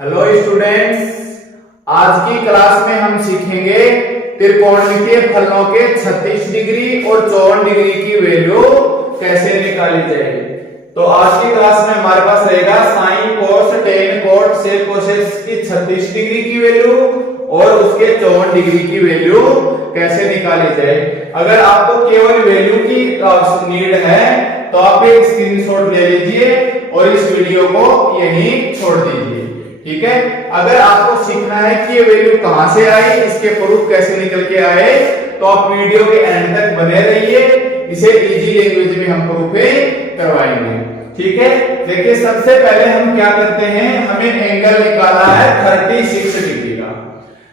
Hello students, आज की class में हम सीखेंगे त्रिकोणमितीय फलनों के 36 डिग्री और 54 डिग्री की वैल्यू कैसे निकाली जाए। तो आज की क्लास में हमारे पास रहेगा sine cos tan cot sec cosec की 36 डिग्री की वैल्यू और उसके 54 डिग्री की वैल्यू कैसे निकाली जाए। अगर आपको केवल वैल्यू की नीड है तो आप एक स्क्रीनशॉट ले लीजिए और इस वीडियो को यहीं छोड़ दीजिए, ठीक है। अगर आपको सीखना है कि ये वैल्यू कहां से आई, इसके प्रूफ कैसे निकल के आए, तो आप वीडियो के एंड तक बने रहिए। इसे इजी लैंग्वेज में हम प्रूफ करवाएंगे, ठीक है। देखिए सबसे पहले हम क्या करते हैं, हमें एंगल निकालना है 36 डिग्री का।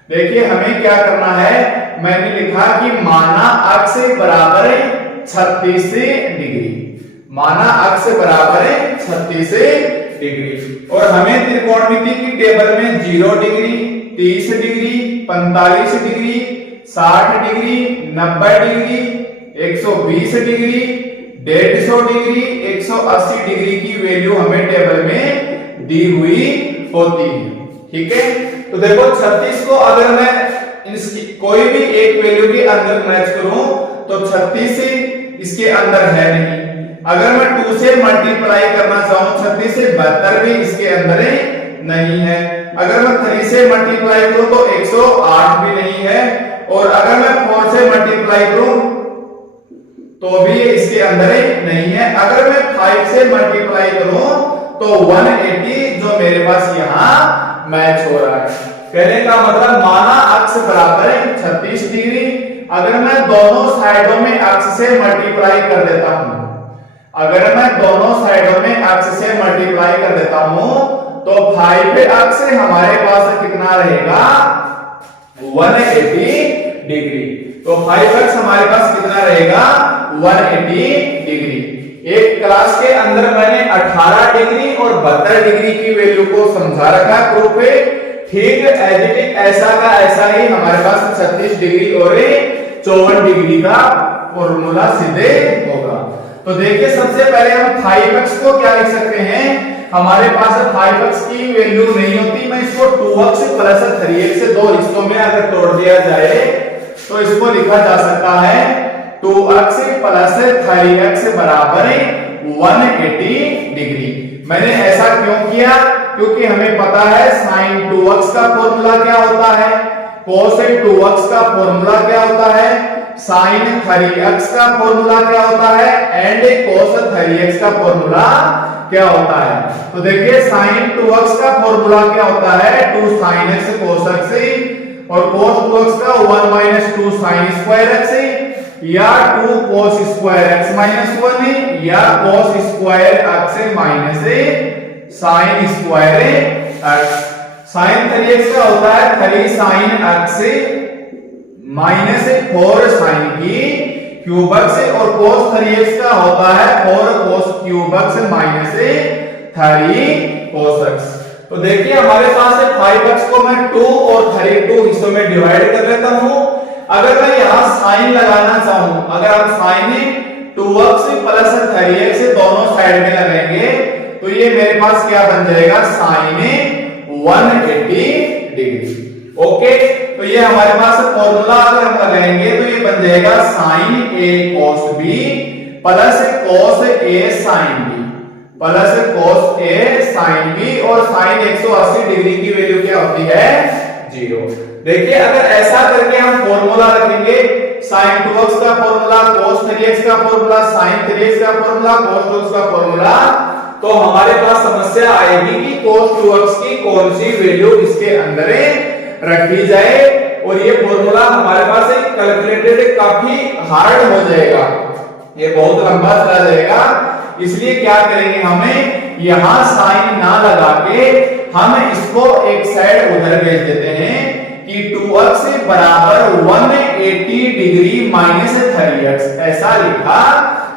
देखिए हमें क्या करना है, मैंने लिखा कि माना अक्ष बराबर 36 डिग्री, माना अक्ष बराबर 36 डिग्री। और हमें त्रिकोणमिति की टेबल में 0 degree, 30 degree, 45 degree, 60 degree, 90 degree, 120 degree, 150 degree, 180 degree की वैल्यू हमें टेबल में दी हुई होती है, ठीक है। तो देखो 36 को अगर मैं इसकी कोई भी एक वैल्यू के अंदर मैच करूं तो 36 इसके अंदर है नहीं। अगर मैं 2 से मल्टीप्लाई करना चाहूं 36 से 72 भी इसके अंदर नहीं है। अगर मैं 3 से मल्टीप्लाई करूं तो 108 भी नहीं है। और अगर मैं 4 से मल्टीप्लाई करूं तो भी इसके अंदर नहीं है। अगर मैं 5 से मल्टीप्लाई करूं तो 180 जो मेरे पास यहां मैच हो रहा है। कहने का मतलब माना अक्ष बराबर है 36 डिग्री। अगर मैं दोनों साइडों में अक्ष से मल्टीप्लाई कर देता हूं, अगर मैं दोनों साइडों में अक्ष से मल्टीप्लाई कर देता हूं तो 5 अक्ष हमारे पास कितना रहेगा 180 डिग्री। तो 5 अक्ष हमारे पास कितना रहेगा 180 डिग्री। एक क्लास के अंदर मैंने 18 डिग्री और 72 डिग्री की वैल्यू को समझा रखा प्रूफ है। ठीक एज इट इज ऐसा का ऐसा ही हमारे पास 36 डिग्री और 54 डिग्री का फॉर्मूला सीधे होगा। तो देखिए सबसे पहले हम 5x को क्या लिख सकते हैं, हमारे पास 5x की वैल्यू नहीं होती, मैं इसको 2x प्लस 3x से दो हिस्सों में अगर तोड़ दिया जाए तो इसको लिखा जा सकता है 2x प्लस 3x बराबर 180 डिग्री। मैंने ऐसा क्यों किया, क्योंकि हमें पता है sin 2x का फॉर्मूला क्या होता है, cos 2x का फॉर्मूला क्या होता है, sin 3x का फॉर्मूला क्या होता है एंड cos 3x का फॉर्मूला क्या होता है। तो देखिए sin 2x का फॉर्मूला क्या होता है 2 sin x cos x और cos 2x का 1 - 2 sin स्क्वायर x या 2 cos स्क्वायर x - 1 या cos square x minus sin square x। sin 3x का होता है 3 sin x माइनस 4 साइन की क्यूब x और cos 3x का होता है 4 cos cube x minus 3 cos x। तो देखिए हमारे पास 5x को मैं 2 और 2 हिस्सों में डिवाइड कर लेता हूं। अगर मैं यहां साइन लगाना चाहूं, अगर आप साइन 2x प्लस 3x दोनों साइड में लगाएंगे तो ये मेरे पास क्या बन जाएगा साइन 180 डिग्री। ओके, तो ये हमारे पास फॉर्मूला अगर हम लगाएंगे तो ये बन जाएगा sin a cos b plus cos a sin b plus cos a sin b और sin 180 डिग्री की वैल्यू क्या होती है 0। देखिए अगर ऐसा करके हम फॉर्मूला रखेंगे sin 2x का फॉर्मूला, cos 3x का फॉर्मूला, sin 3x का फॉर्मूला, cos 2x का फॉर्मूला, तो हमारे पास समस्या आएगी कि cos 2x की कौन सी वैल्यू इसके अंदर रखी जाए। और ये फॉर्मूला हमारे पास एक कैलकुलेटेड काफी हार्ड हो जाएगा, ये बहुत लंबा चला जाएगा। इसलिए क्या करेंगे, हमें यहां साइन ना लगा के हम इसको एक साइड उधर भेज देते हैं कि 2x बराबर 180 डिग्री माइनस 3x ऐसा लिखा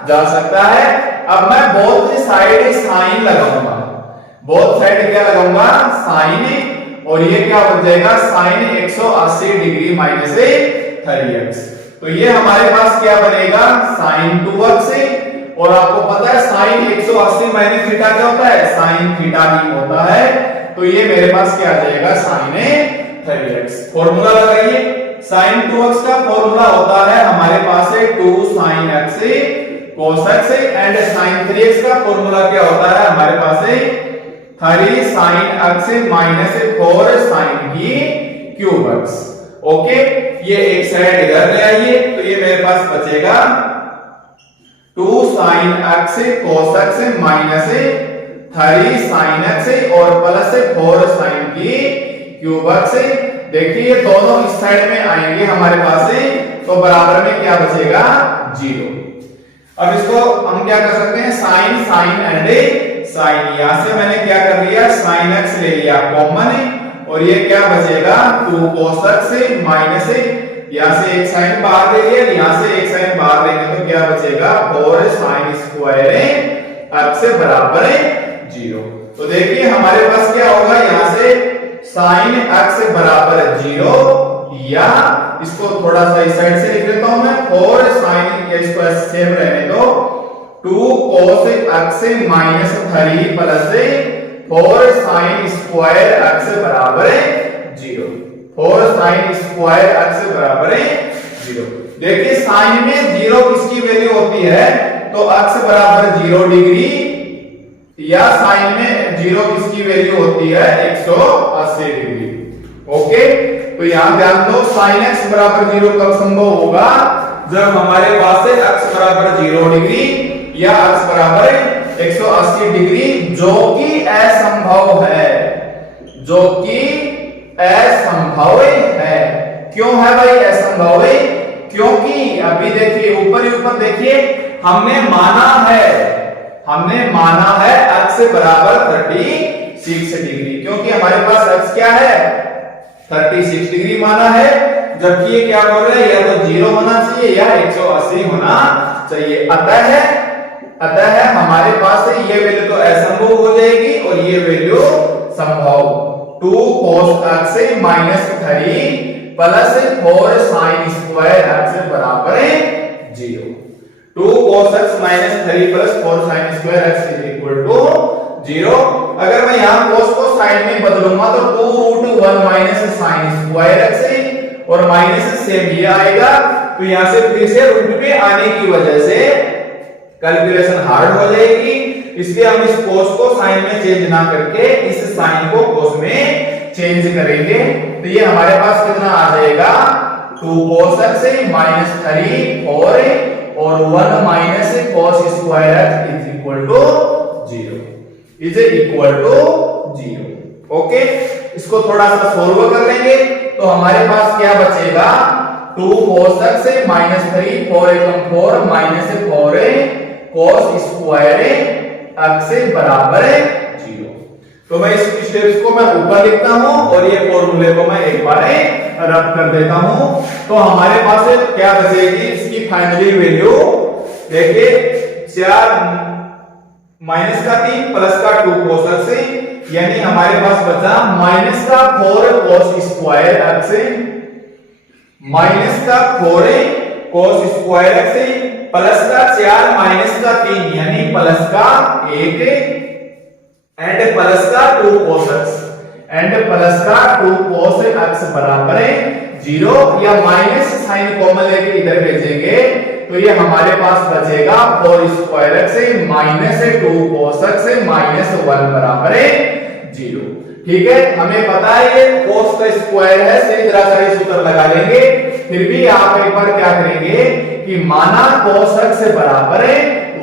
जा सकता है। अब मैं बोथ साइड साइन लगाऊंगा, बोथ साइड क्या लगाऊंगा साइन, और ये क्या बन जाएगा sin 180 डिग्री माइनस 3x। तो ये हमारे पास क्या बनेगा sin 2x और आपको पता है sin 180 माइनस थीटा क्या होता है sin थीटा ही होता है। तो ये मेरे पास क्या आ जाएगा sin 3x। फॉर्मूला लगाइए, sin 2x का फॉर्मूला होता है हमारे पास है 2 sin x cos x and sin 3x का फॉर्मूला क्या होता है हमारे पास है 3 sin x माइनस 4 sin की क्यूब x। ओके, ये एक साइड इधर ले आइए तो ये मेरे पास बचेगा 2 sin x cos x minus 3 sin x और प्लस 4 sin की क्यूब x। देखिए दोनों इस साइड में आएंगे हमारे पास से, तो बराबर में क्या बचेगा 0। अब इसको हम क्या कर सकते हैं, साइन साइन एंड साइन, यहां से मैंने क्या कर लिया sin x ले लिया कॉमन और ये क्या बचेगा 2 cos x माइनस यहां से एक साइन बाहर ले लिया, यहां से एक साइन बाहर लेंगे तो क्या बचेगा 4 sin स्क्वायर x बराबर 0। तो देखिए हमारे पास क्या होगा, यहां से sin x बराबर 0 या इसको थोड़ा सा इस साइड से लिख लेता हूं मैं 4 sin, इसको सेम रहने दो 2 cos x minus 3 plus 4 sin square x बराबर 0। 4 sin स्क्वायर x बराबर 0। देखिए साइन में 0 किसकी वैल्यू होती है, तो x बराबर 0 डिग्री या साइन में 0 किसकी वैल्यू होती है 180 डिग्री। ओके, तो यहां ध्यान दो sin x बराबर 0 कब संभव होगा, जब हमारे पास है x बराबर 0 डिग्री या x बराबर 180 डिग्री, जो कि असंभव है, जो कि असंभव है। क्यों है भाई असंभव है, क्योंकि अभी देखिए ऊपर ही ऊपर देखिए हमने माना है x बराबर 36 डिग्री, क्योंकि हमारे पास x क्या है 36 डिग्री माना है, जबकि ये क्या बोल रहे हैं या तो 0 होना चाहिए या 180 होना चाहिए। अतः हमारे पास ये वैल्यू तो असंभव हो जाएगी और ये वैल्यू संभव 2 cos x minus 3 plus 4 sin square x बराबर 0। 2 cos x minus 3 plus 4 sin square x is equal to 0। अगर मैं यहां cos को sin में बदलूंगा तो 2 root 1 minus sin square x और माइनस सेम ये आएगा, तो यहां से फिर से रूट में आने की वजह से कैलकुलेशन हार्ड हो जाएगी, इसलिए हम इस cos को sin में चेंज ना करके इस sin को cos में चेंज करेंगे। तो ये हमारे पास कितना आ जाएगा 2 cos x माइनस 3 4 और 1 minus cos square x is equal to 0, is equal to 0। Okay, इसको थोड़ा सा सोल्व कर लेंगे तो हमारे पास क्या बचेगा 2 cos x माइनस 3 4 एकम 4 माइनस 4 cos स्क्वायर x बराबर 0। तो मैं इस स्टेप्स को मैं ऊपर लिखता हूं और ये फॉर्मूले को मैं एक बार रब कर देता हूं, तो हमारे पास क्या बचेगी इसकी फाइनली वैल्यू, देखिए 4 माइनस का 3 प्लस का 2 cos x, यानी हमारे पास बचा माइनस का 4 cos स्क्वायर x माइनस का 4 cos स्क्वायर x प्लस का 4 माइनस का 3 यानी प्लस का 1 एंड प्लस का 2 cos x एंड प्लस का 2 cos x बराबर 0, या माइनस साइन कॉमन लेके इधर भेजेंगे तो ये हमारे पास बचेगा 4 square x minus 2 cos x minus 1 बराबर 0। ठीक है, हमें पता है ये cos का स्क्वायर है, सीधी तरह सूत्र लगा लेंगे, फिर भी आप एक बार क्या करेंगे कि माना cos x बराबर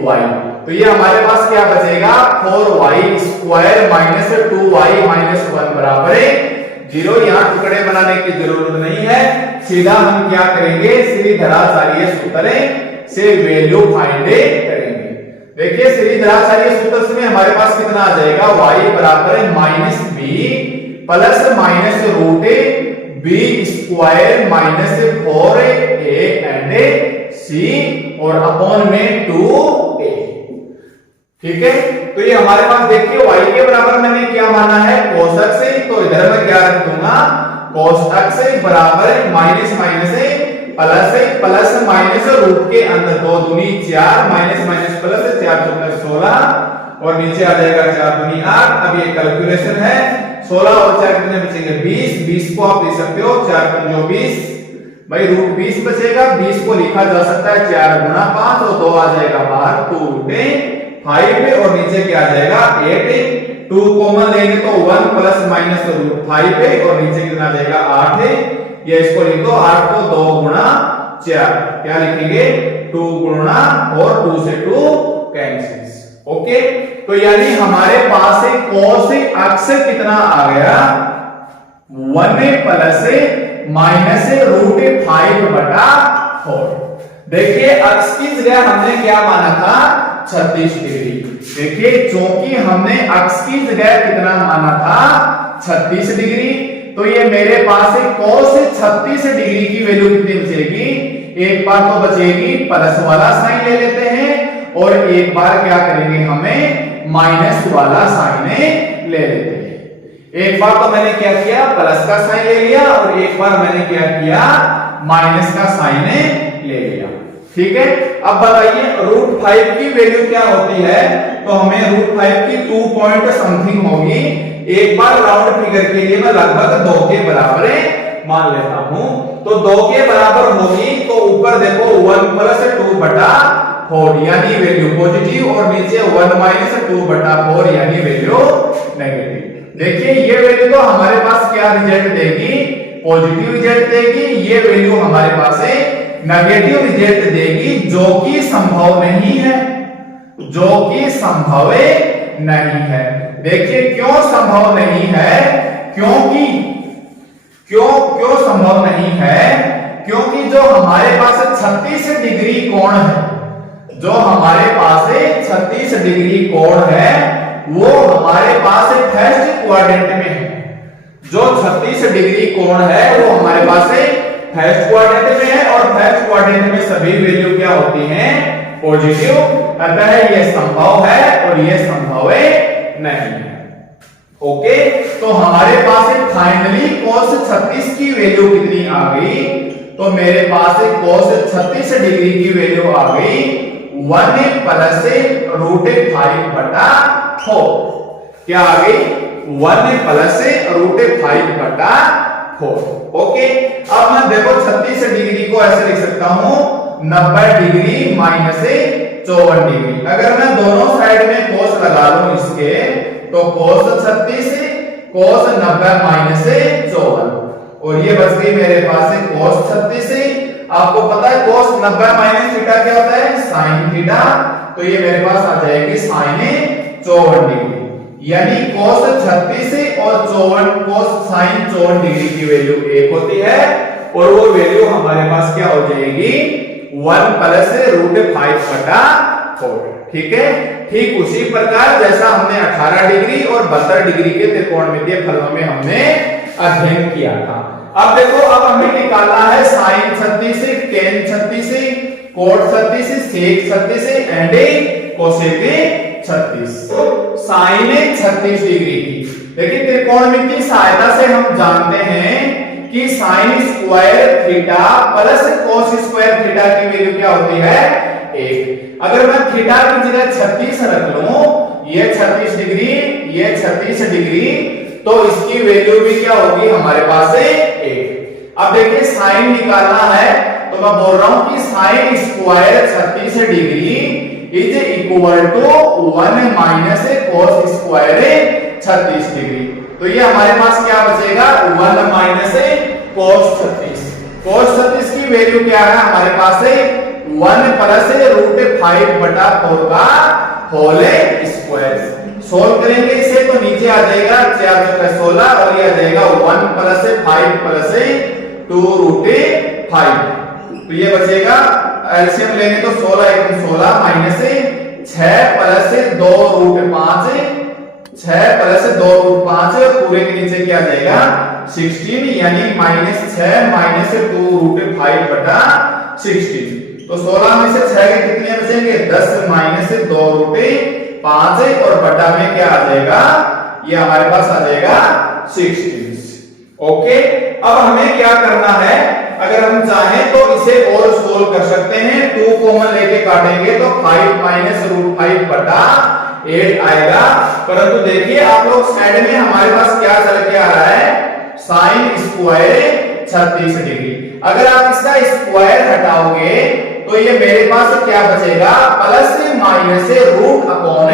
y, तो ये हमारे पास क्या बचेगा 4y square minus 2y minus 1 बराबर 0। यहां टुकड़े बनाने की जरूरत नहीं है, सीधा हम क्या करेंगे सीधी धराचार्य सूत्र से वैल्यू फाइंड करेंगे। देखिए सीधी धराचार्य सूत्र से हमारे पास कितना आ जाएगा y बराबर minus B plus minus root B square minus 4a and c और अपॉन में 2a। ठीक है, तो ये हमारे पास देखिए y के बराबर मैंने क्या माना है cos x, तो इधर मैं क्या रख दूंगा cos x बराबर minus minus plus plus minus root के अंदर 2 दूनी 4 माइनस माइनस प्लस 4 चौके 16 और नीचे आ जाएगा 4 दूनी 8। अब ये कैलकुलेशन है 16 और 4 कितने बचेंगे 20, 20 को आप ले सकते हो 4 पंजो 20, भाई रूट 20 बचेगा, 20 को लिखा जा सकता है 4 गुना 5 और 2 आ जाएगा बाहर 2 रूटे 5 और नीचे क्या आ जाएगा 8, 2 कॉमन लेंगे तो 1 प्लस माइनस रूट 5 और नीचे कितना आ जाएगा 8 या इसको लिख दो 8 को 2 गुना 4, क्या लिखेंगे 2 गुना और 2 से 2 कैंसिल्स। ओके, तो यानी हमारे पास cos अक्स कितना आ गया 1 प्लस माइनस रूट 5/4। देखिए अक्स की जगह हमने क्या माना था 36 डिग्री। देखिए चूंकि हमने अक्स की जगह कितना माना था 36 डिग्री, तो ये मेरे पास cos 36 डिग्री की वैल्यू कितनी बचेगी, एक बार तो बचेगी प्लस वाला साइन ले लेते हैं और एक बार क्या करेंगे हमें माइनस वाला साइन ले लेते हैं। एक बार तो मैंने क्या किया प्लस का साइन ले लिया और एक बार मैंने क्या किया माइनस का साइन ले लिया। ठीक है, अब बताइए रूट 5 की वैल्यू क्या होती है, तो हमें रूट 5 की 2 पॉइंट समथिंग होगी। एक बार राउंड फिगर के लिए मैं लगभग 2 के बराबर मान लेता हूं, तो 2 के बराबर होगी तो ऊपर देखो 1 प्लस 2/4 यानी वैल्यू पॉजिटिव और नीचे 1 माइनस 2/4 यानी वैल्यू नेगेटिव। देखिए ये वैल्यू तो हमारे पास क्या रिजल्ट देगी, पॉजिटिव रिजल्ट देगी, ये वैल्यू हमारे पास नेगेटिव रिजल्ट देगी जो कि संभव नहीं है, जो कि संभव नहीं है। देखिए क्यों संभव नहीं है, क्योंकि क्यों संभव नहीं है, क्योंकि जो हमारे पास 36 डिग्री कोण है, जो हमारे पास 36 डिग्री कोण है वो हमारे पास फर्स्ट क्वाड्रेंट में है। जो 36 डिग्री कोण है वो हमारे पास फर्स्ट क्वाड्रेंट में है और फर्स्ट क्वाड्रेंट में सभी वैल्यू क्या होती हैं पॉजिटिव, अतः ये संभव है और ये संभव नहीं है। ओके, तो हमारे पास फाइनली cos 36 की वैल्यू कितनी आ गई, तो मेरे पास cos 36 डिग्री की वैल्यू आ गई 1 प्लस रूट 5/4। क्या आ गई 1 प्लस रूट 5/4। ओके, अब मैं देखो 36 डिग्री को ऐसे लिख सकता हूं 90 डिग्री माइनस 54 डिग्री। अगर मैं दोनों साइड में cos लगा लूं इसके, तो cos 36 cos 90 माइनस 54 और ये बच गई मेरे पास cos 36। आपको पता है cos 90 माइनस थीटा क्या होता है sin थीटा, तो ये मेरे पास आ जाएगी sin 54 डिग्री, यानी cos 36 और 54 cos sin 54 डिग्री की वैल्यू 1 होती है और वो वैल्यू हमारे पास क्या हो जाएगी 1 प्लस रूट 5/4। ठीक है, ठीक उसी प्रकार जैसा हमने 18 डिग्री और 72 डिग्री के त्रिकोणमितीय फलनों में हमने अध्ययन किया था। अब देखो, अब हमें निकालना है sin 36, tan 36, cot 36, sec 36 and cosec 36। sin 36 degree की देखिए त्रिकोणमितीय सहायता से हम जानते हैं कि sin square theta plus cos square theta की वैल्यू क्या होती है 1। अगर मैं थीटा की जगह 36 रख लूं, ये 36 डिग्री, ये 36 डिग्री, तो इसकी वैल्यू भी क्या होगी हमारे पास 1। अब देखिए साइन निकालना है, तो मैं बोल रहा हूं कि sine square 36 degree is equal to 1 minus cos square 36 degree. तो ये हमारे पास क्या बचेगा 1 माइनस cos 36। cos 36 की वैल्यू क्या है हमारे पास 1 प्लस रूट 5/4 का होल स्क्वायर। सोल्व करेंगे इसे तो नीचे आ जाएगा 4 × 16 और ये आ जाएगा 1 प्लस 5 प्लस 2 रूट 5। तो ये बचेगा एलसीएम लेंगे तो 16 × 16 minus 6 plus 2 root 5, 6 plus 2 root 5 पूरे के नीचे क्या आ जाएगा 16 यानी -6 माइनस 2 रूट 5/16। तो 16 में से 6 के कितने बचेंगे 10 माइनस 2 रूट 5 और बटा में क्या आ जाएगा ये हमारे पास आ जाएगा 16। ओके, अब हमें क्या करना है, अगर हम चाहें तो इसे और सोल्व कर सकते हैं। 2 कॉमन लेके काटेंगे तो 5 माइनस रूट 5 बटा 8 आएगा। परंतु देखिए आप लोग साइड में हमारे पास क्या चल के आ रहा है, साइन स्क्वायर 36 डिग्री। अगर आप इसका स्क्वायर हटाओगे तो ये मेरे पास क्या बचेगा, plus minus root upon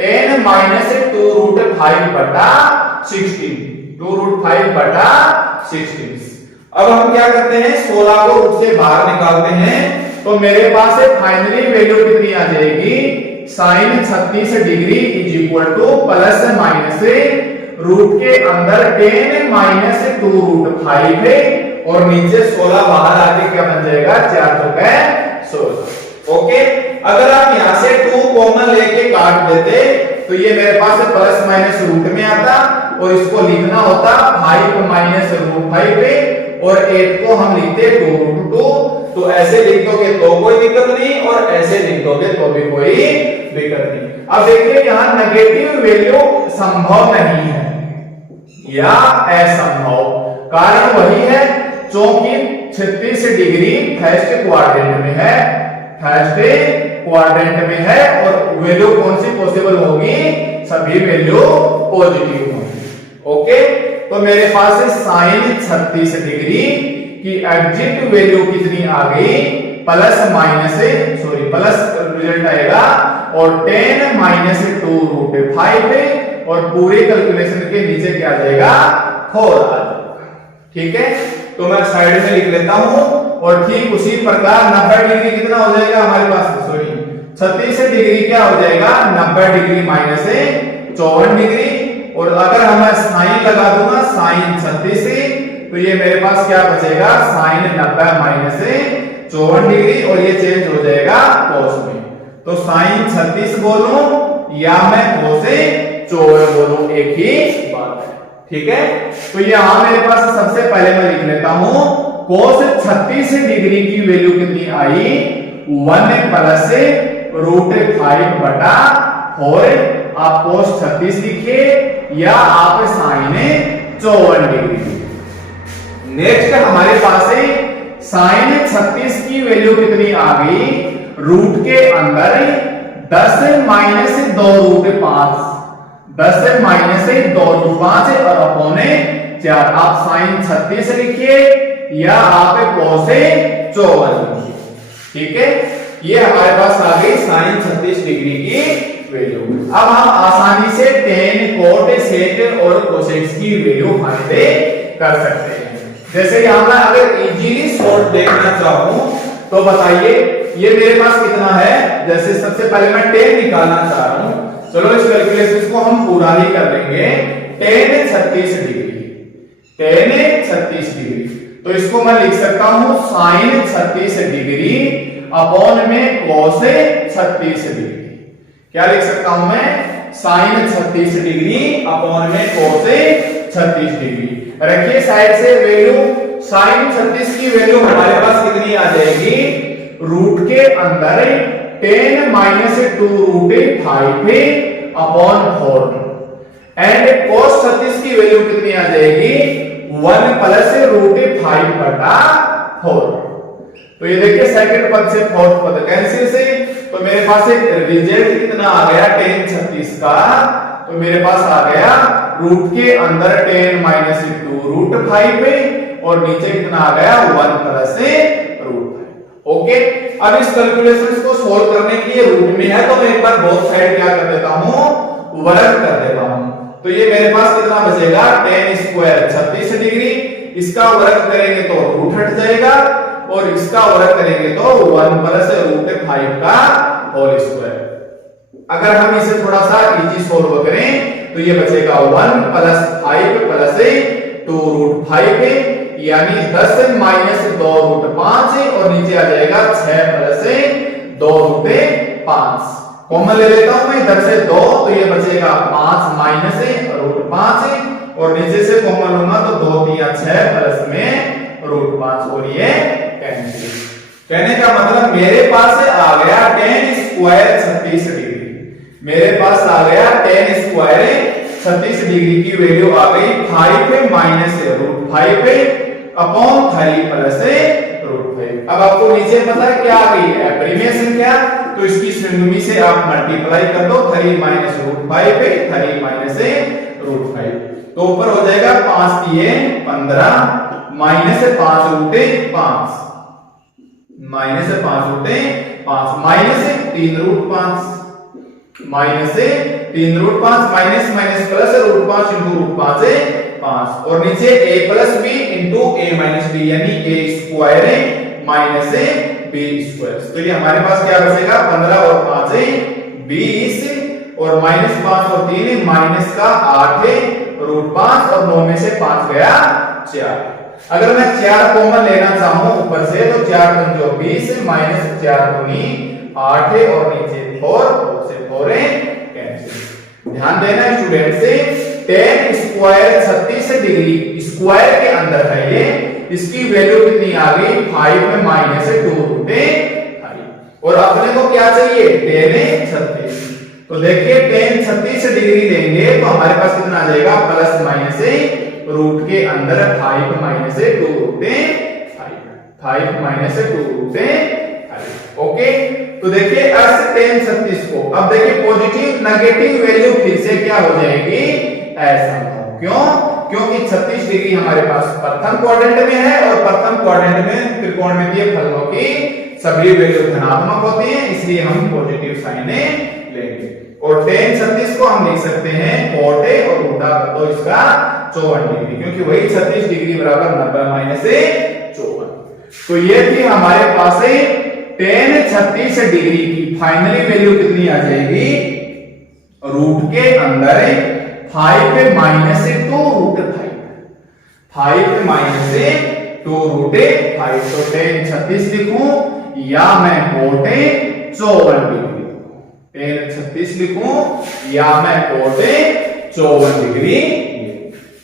10 minus 2 root 5 बटा 16, 2 रूट 5 बटा 16। अब हम क्या करते हैं, 16 को रूट से बाहर निकालते हैं तो मेरे पास फाइनली वैल्यू कितनी आ जाएगी, sine 36 degree is equal to plus minus root के अंदर 10 माइनस 2 रूट 5 है और नीचे 16 बाहर आके क्या बन जाएगा, 4 चौके 16। ओके, अगर आप यहां से 2 कॉमन लेके काट देते तो ये मेरे पास प्लस माइनस रूट में आता और इसको लिखना होता 5 माइनस रूट 5 है और 8 को हम लिखते 2 रूट 2। तो ऐसे लिख दोगे तो कोई दिक्कत नहीं और ऐसे लिख दोगे तो भी कोई दिक्कत नहीं। अब देखिए यहां नेगेटिव वैल्यू संभव नहीं है या असंभव, कारण वही है क्योंकि 36 डिग्री फर्स्ट क्वाड्रेंट में है, फर्स्ट क्वाड्रेंट में है और वैल्यू कौन सी पॉसिबल होगी, सभी वैल्यू पॉजिटिव होंगी। ओके, तो मेरे पास साइन 36 डिग्री की एग्जिट वैल्यू कितनी आ गई, प्लस माइनस प्लस रिजल्ट आएगा और 10 माइनस 2 रूट 5 और पूरे कैलकुलेशन के नीचे क्या आ जाएगा, 4 आ जाएगा। ठीक है, तो मैं साइड में लिख लेता हूं और ठीक उसी प्रकार 90 डिग्री कितना हो जाएगा हमारे पास, 36 डिग्री क्या हो जाएगा, 90 डिग्री माइनस 54 डिग्री और अगर मैं साइन लगा दूंगा साइन 36 तो ये मेरे पास क्या बचेगा, साइन 90 माइनस 54 डिग्री और ये चेंज हो जाएगा cos में। तो साइन 36 बोलूं या मैं cos 54 बोलूं, एक ही बात है। ठीक है, तो यहां मेरे पास सबसे पहले मैं लिख लेता हूं cos 36 डिग्री की वैल्यू कितनी आई, 1 प्लस रूट 5 बटा 4। आप cos 36 लिखिए या आप साइन 54 डिग्री। नेक्स्ट हमारे पास है साइन 36 की वैल्यू कितनी आ गई, रूट के अंदर 10 माइनस 2 रूट 5, 10 माइनस 2 रूट 5 और अपॉन 4। आप साइन 36 लिखिए या आप cos 54 लिखिए। ठीक है, ये हमारे पास आ गई साइन 36 डिग्री की वैल्यू। अब हम आसानी से tan, cot, sec और cosec की वैल्यू फाइंड कर सकते हैं। जैसे यहां मैं अगर इजीली सॉल्व देखना चाहूं तो बताइए ये मेरे पास कितना है, जैसे सबसे पहले मैं tan निकालना चाह रहा हूं, चलो इस कैलकुलेशन को हम पूरा ही कर लेंगे। tan 36 डिग्री, tan 36 डिग्री, तो इसको मैं लिख सकता हूं साइन 36 डिग्री अपॉन में cos 36 डिग्री। क्या लिख सकता हूं मैं, साइन 36 डिग्री अपॉन में cos 36 डिग्री। रखिए साइड से वैल्यू, साइन 36 की वैल्यू हमारे पास कितनी आ जाएगी, रूट के अंदर 10 minus 2 root 5 upon 4 and cos 36 की वैल्यू कितनी आ जाएगी, 1 प्लस रूट 5 बटा 4। तो ये देखिए सेकंड पद से फोर्थ पद कैंसिल से, तो मेरे पास एक रिजल्ट कितना आ गया tan 36 का, तो मेरे पास आ गया रूट के अंदर 10 माइनस 2 रूट 5 और नीचे कितना आ गया 1 प्लस रूट 5। ओके, अब इस कैलकुलेशंस को सोल्व करने के लिए रूट में है तो मैं एक बार बोथ साइड क्या कर देता हूं, वर्ग कर देता हूं। तो ये मेरे पास कितना बचेगा, tan स्क्वायर 36 डिग्री, इसका वर्ग करेंगे तो रूट हट जाएगा और इसका वर्ग करेंगे तो 1 प्लस रूट 5 का होल स्क्वायर। अगर हम इसे थोड़ा सा इजी सोल्व करें तो ये बचेगा 1 प्लस 5 प्लस 2 रूट 5 यानी 10 माइनस 2 रूट 5 और नीचे आ जाएगा 6 प्लस 2 रूट 5। कॉमन ले लेता हूं मैं इधर से 2 तो ये बचेगा 5 माइनस रूट 5 और नीचे से कॉमन लूंगा तो 2 3 6 प्लस में रूट 5 और ये कैंसिल। कहने का मतलब मेरे पास आ गया tan स्क्वायर 36 डिग्री, मेरे पास आ गया tan स्क्वायर 36 डिग्री की वैल्यू आ गई 5 minus root 5 upon 3 plus root 5। अब आपको नीचे पता है क्या आ गई, एप्रीमियम संख्या तो इसकी श्रेणी से आप मल्टीप्लाई कर दो, 3 माइनस रूट 5 पे 3 माइनस रूट 5, तो ऊपर हो जाएगा 5 3 15 minus 5 root 5 minus 5 root 5 minus 3 root 5 minus 3 root 5 minus minus plus root 5 into root 5 है 5 और नीचे a plus B into a minus B यानी a स्क्वायर है माइनस बी स्क्वायर। तो ये हमारे पास क्या बचेगा 15 और 5 है 20 और माइनस 5 और 3 है माइनस का 8 है रूट 5 और 9 में से 5 गया 4। अगर मैं 4 कॉमन लेना चाहूं ऊपर से तो 4 पंजो 20 माइनस 4 दूनी 8 है और नीचे 4 से 4 है कैंसिल। ध्यान देना स्टूडेंट से tan स्क्वायर 36 डिग्री स्क्वायर के अंदर है ये, इसकी वैल्यू कितनी आ गई 5 में माइनस 2 रूट 5 और अपने को क्या चाहिए tan 36। तो देखिए tan 36 डिग्री लेंगे तो हमारे पास कितना आ जाएगा प्लस माइनस रूट के अंदर 5 minus 2 root 5 minus 2 root 5। Okay, तो देखिए अर्थ tan 36 को अब देखिए पॉजिटिव नेगेटिव वैल्यू फिर से क्या हो जाएगी ऐसा। क्यों? क्योंकि 36 डिग्री हमारे पास प्रथम क्वाड्रेंट में है और प्रथम क्वाड्रेंट में त्रिकोणमितीय फलनों की सभी वैल्यू धनात्मक होती हैं, इसलिए हम पॉजिटिव साइन लेंगे। और tan 36 को हम लिख सकते हैं cot a और उल्टा कर दो इसका 54 डिग्री, क्योंकि वही 36 डिग्री बराबर 90 माइनस 54। तो ये थी हमारे पास tan 36 डिग्री की फाइनली वैल्यू कितनी आ जाएगी रूट के अंदर 5 माइनस 2 रूट 5 माइनस 2 रूट 5। तो tan 36 लिखूं या मैं cot 54 डिग्री tan 36 लिखूं या मैं cot 54 डिग्री।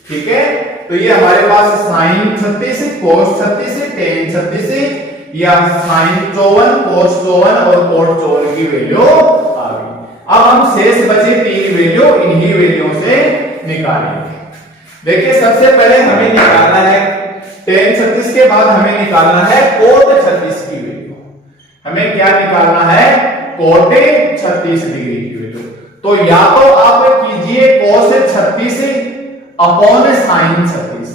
ठीक है, तो ये हमारे पास sin 36 cos 36 tan 36 या sin 54 cos 54 और cot 54 की वैल्यू आ गई। अब हम शेष बचे 3 वैल्यू इन्हीं वैल्यू से निकालेंगे। देखिए सबसे पहले हमें निकालना है tan 36 के बाद हमें निकालना है cot 36 की वैल्यू। हमें क्या निकालना है cot 36 डिग्री की वैल्यू। तो या तो आप कीजिए cos 36 अपॉन sin 36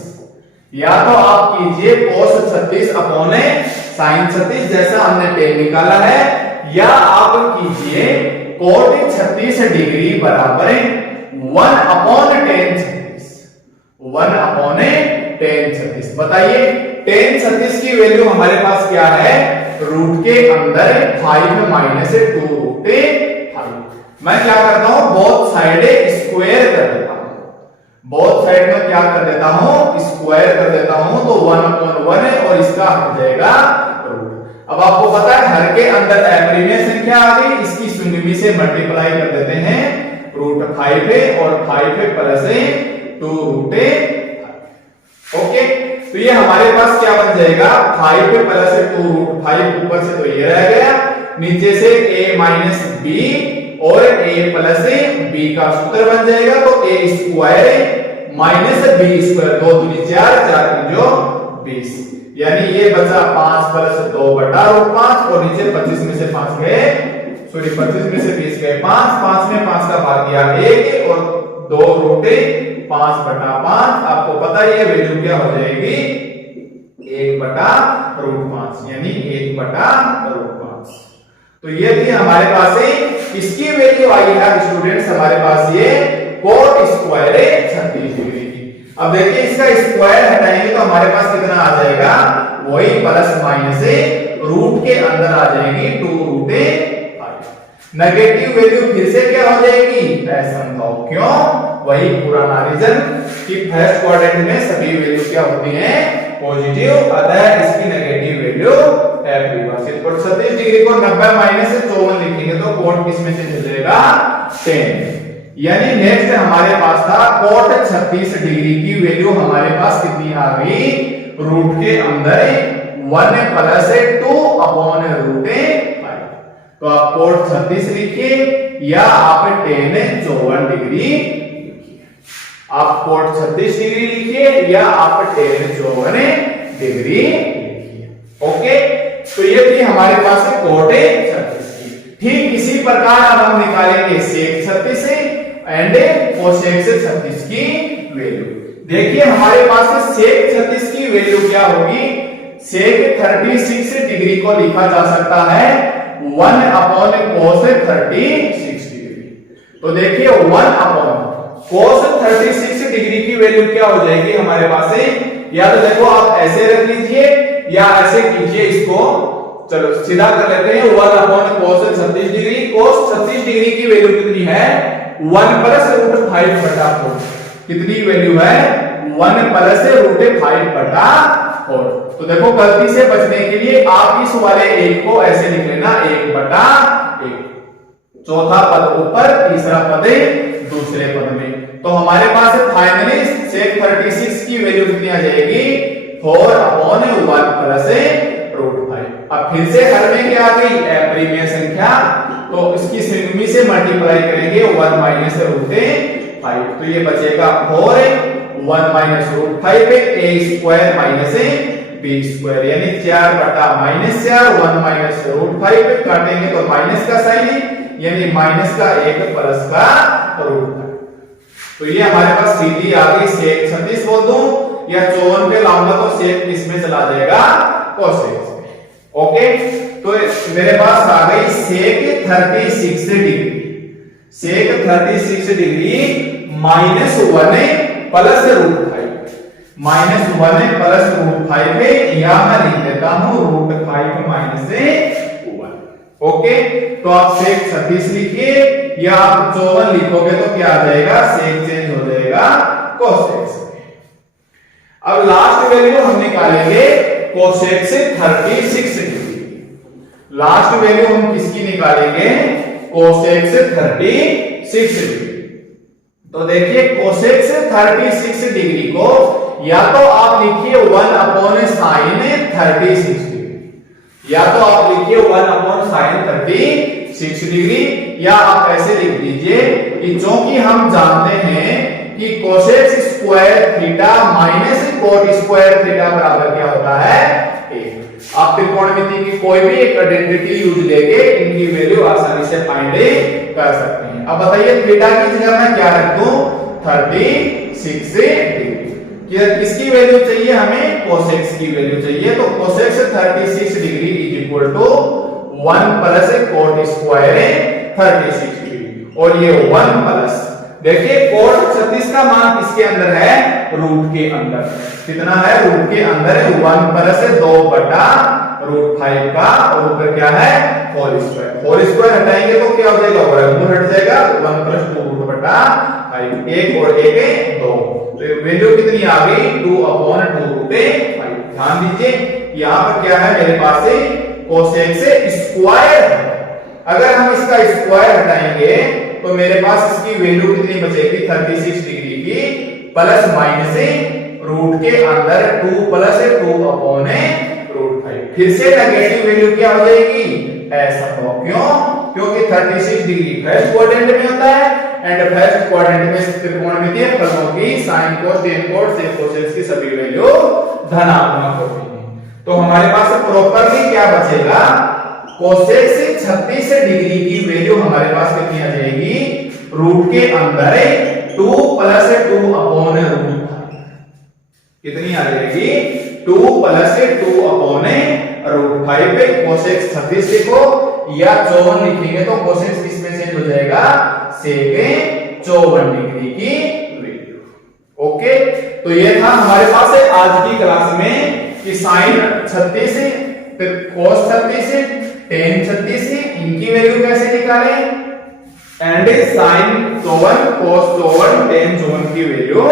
या तो आप कीजिए cos 36 अपॉन sin 36 जैसा हमने tan निकाला है, या आप कीजिए cot 36 डिग्री बराबर 1 अपॉन tan 36 1 अपॉन tan 36। बताइए tan 36 की वैल्यू हमारे पास क्या है रूट के अंदर 5 माइनस 2 रूट 5। मैं क्या करता हूं बोथ साइड स्क्वायर कर देता हूं, बोथ साइड में क्या कर देता हूं स्क्वायर कर देता हूं, तो 1 अपॉन 1 है और इसका हट जाएगा रूट। अब आपको पता है हर के अंदर अप्रिमेय संख्या आ गई, इसकी शून्य से मल्टीप्लाई कर देते हैं रूट 5 है और 5 है प्लस 2 रूट 5। ओके, तो ये हमारे पास क्या बन जाएगा 5 प्लस 2 रूट 5 ऊपर से तो ये रह गया, नीचे से a माइनस बी और a प्लस बी का सूत्र बन जाएगा, तो a square minus B square 2 दूनी 4 4 जो 20 यानी ये बचा 5 प्लस 2 बटा रूट 5 और नीचे 25 में से 5 गए 25 में से 20 गए 5 में 5 का भाग दिया 1 और 2 रूट 5 बटा 5। आपको पता है ये वैल्यू क्या हो जाएगी 1 बटा रूट 5 यानी 1 बटा रूट 5। तो ये थी हमारे पास इसकी वैल्यू आई है स्टूडेंट्स हमारे पास ये cot स्क्वायर 36 डिग्री की। अब देखिए इसका स्क्वायर हटाएंगे तो हमारे पास कितना आ जाएगा वही प्लस माइनस रूट के अंदर आ जाएगी 2 रूट 5। नेगेटिव वैल्यू फिर से क्या हो जाएगी असंभव, क्यों वही पुराना रीजन कि फर्स्ट क्वाड्रेंट में सभी वैल्यू क्या होती हैं पॉजिटिव, अतः इसकी नेगेटिव वैल्यू अपरिभाषित। और 36 डिग्री को 90 माइनस 54 लिखेंगे तो cot किस में से चलेगा 10, यानी नेक्स्ट हमारे पास था cot 36 डिग्री की वैल्यू हमारे पास कितनी आ गई रूट के अंदर 1 प्लस 2 अपॉन रूट 5। तो आप cot 36 लिखिए या आप tan 54 डिग्री लिखिए, आप cot 36 डिग्री लिखिए या आप tan 54 डिग्री लिखिए। ओके, तो ये थी हमारे पास cot 36 की। ठीक इसी प्रकार अब हम निकालेंगे sec 36 एंड cosec 36 की वैल्यू। देखिए हमारे पास sec 36 की वैल्यू क्या होगी, sec 36 डिग्री को लिखा जा सकता है 1 अपॉन cos 36 डिग्री। तो देखिए 1 अपॉन cos 36 डिग्री की वैल्यू क्या हो जाएगी हमारे पास है, या तो देखो आप ऐसे रख लीजिए या ऐसे कीजिए इसको, चलो सीधा कर लेते हैं 1 upon cos 36 degree. cos 36 degree की वैल्यू कितनी है 1 प्लस रूट 5 बटा 4। कितनी वैल्यू है 1 प्लस रूट 5 बटा 4। तो देखो गलती से बचने के लिए आप इस वाले एक को ऐसे लिख लेना 1 बटा 1, चौथा पद ऊपर तीसरा पद दूसरे पद में। तो हमारे पास फाइनली sec 36 की वैल्यू कितनी आ जाएगी 4 अपॉन 1 प्लस रूट 5। अब फिर से हर में क्या आ गई अप्रिमेय संख्या, तो इसकी संयुग्मी से मल्टीप्लाई करेंगे 1 माइनस रूट 5, तो ये बचेगा 4 1 minus root 5 a square minus b square, यानी 4 बटा माइनस 4 1 माइनस रूट 5 काटेंगे तो माइनस का साइन, यानी माइनस का 1 प्लस का रूट 5। तो ये हमारे पास सीधी आ गई sec 36 बोल दूं या 54 पे लाऊंगा तो sec किसमें चला जाएगा cosec। ओके, तो मेरे पास आ गई sec 36 degree, sec 36 degree minus 1 plus root 5, minus 1 plus root 5 है, या मैं लिख देता हूं रूट 5 माइनस 1। ओके, तो आप sec 36 लिखिए या आप 54 लिखोगे तो क्या आ जाएगा sec चेंज हो जाएगा cosec। अब लास्ट वैल्यू हम निकालेंगे cosec से 36 डिग्री। लास्ट वैल्यू हम किसकी निकालेंगे cosec से 36 डिग्री। तो देखिए cosec से 36 डिग्री को या तो आप लिखिए 1 अपॉन sin 36 डिग्री, या तो आप लिखिए 1 अपॉन sin 36 डिग्री, या आप ऐसे लिख दीजिए कि चूंकि हम जानते हैं कि cosec square theta minus cot square theta बराबर क्या होता है 1। आप त्रिकोणमिति की कोई भी एक आइडेंटिटी यूज लेके इनकी वैल्यू आसानी से फाइंड कर सकते हैं। अब बताइए थीटा की जगह मैं क्या रख दूं 36 डिग्री, किसकी वैल्यू चाहिए हमें cosec की वैल्यू चाहिए, तो cosec 36 degree is equal to 1 प्लस cot स्क्वायर 36 डिग्री, और ये 1 प्लस देखिए cot 36 का मान किसके अंदर है रूट के अंदर, कितना है रूट के अंदर 1 प्लस 2 बटा रूट 5 का, और ऊपर क्या है होल स्क्वायर। होल स्क्वायर हटाएंगे तो क्या हो जाएगा वर्गमूल हट जाएगा, 1 प्लस 2 रूट बटा 5, 1 और 1 2, तो वैल्यू कितनी आ गई 2 अपॉन 2 रूट 5। ध्यान दीजिए यहां पर क्या है मेरे पास cosec से स्क्वायर है, अगर हम इसका स्क्वायर हटाएंगे तो मेरे पास इसकी वैल्यू कितनी बचेगी 36 डिग्री की, प्लस माइनस रूट के अंदर 2 प्लस 2 अपॉन रूट 5, फिर से नेगेटिव वैल्यू क्या हो जाएगी ऐसा हो, क्यों क्योंकि 36 डिग्री फर्स्ट क्वाड्रेंट में होता है, एंड फर्स्ट क्वाड्रेंट में त्रिकोणमितीय फलनों की sin cos tan cos sec cos की सभी वैल्यू धनात्मक होती है। तो हमारे पास प्रॉपर्ली क्या बचेगा cosec से 36 डिग्री की वैल्यू हमारे पास कितनी आ जाएगी रूट के अंदर 2 प्लस 2 अपॉन रूट 5, कितनी आ जाएगी 2 प्लस 2 अपॉन रूट 5 पे cosec 36 लिखो, या 54 लिखेंगे तो cosec किसमें चेंज हो जाएगा sec 54 डिग्री की वैल्यू। ओके, तो ये था हमारे पास आज की क्लास में कि sin 36 फिर cos 36 tan 36 इनकी वैल्यू कैसे निकालें, एंड sin 54 cos 54 tan 54 की वैल्यू